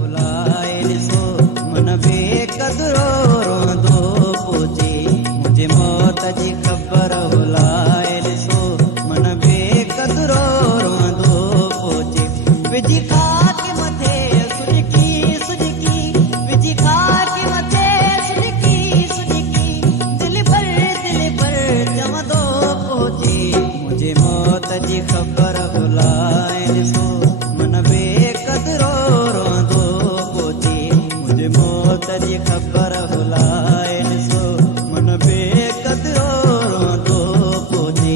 भुलाए ॾिसो मन बेक़दरो रोंदो पोचे मुंहिंजे मौत जी ख़बर भुलाए ॾिसो मन बेक़दरो रोंदो पोचे विझी खाक मथे सुॼकी सुॼकी विझी खाक मथे सुॼकी सुॼकी दिल भर चवंदो पोचे मुंहिंजे मौत जी ख़बर भुलाए ॾिसो मन बेक़दरो रोंदो पोचे मुंहिंजे मौत जी ख़बर भुलाए ॾिसो मन बेक़दरो रोंदो पोचे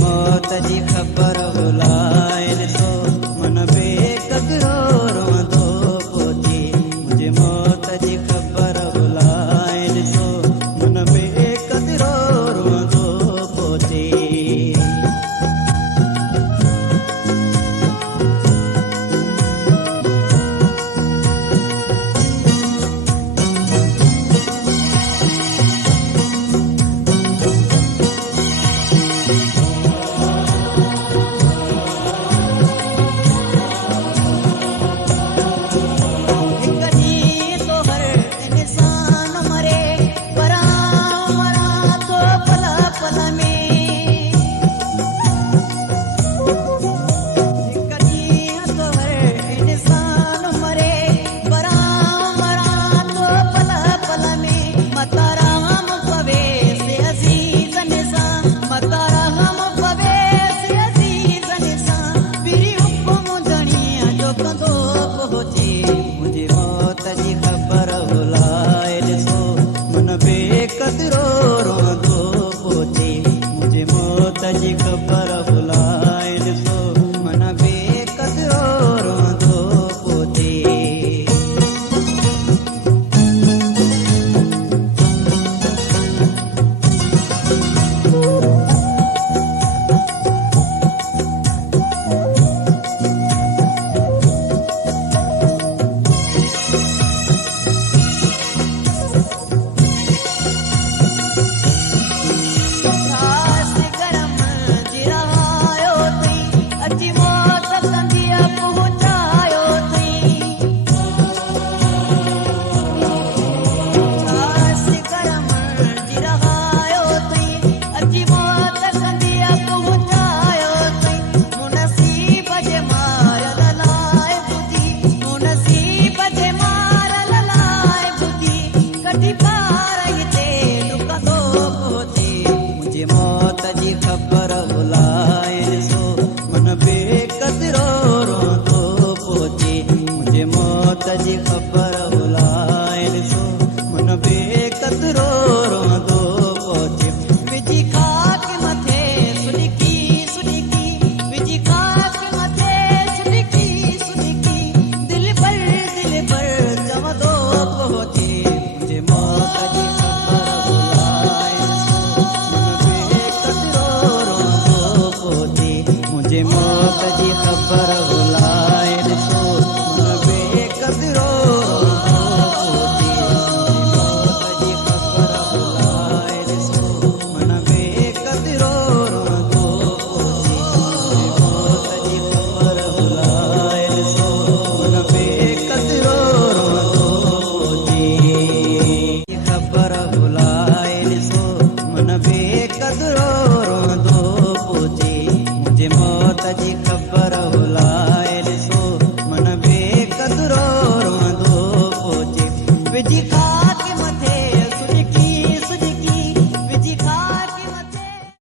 मौत जी ख़बर भुलाए ॾिसो मन बेक़दरो रोंदो पोचे मुंहिंजे मौत जी ख़बर भुलाए ॾिसो मन बेक़दरो रोंदो पोचे मुंहिंजे मौत जी ख़बर भुलाए ॾिसो मन बेक़दरो रोंदो पोचे मुंहिंजे मौत जी ख़बर भुलाए ॾिसो मन बेक़दरो रोंदो पोचे मौत जी ख़बर भुला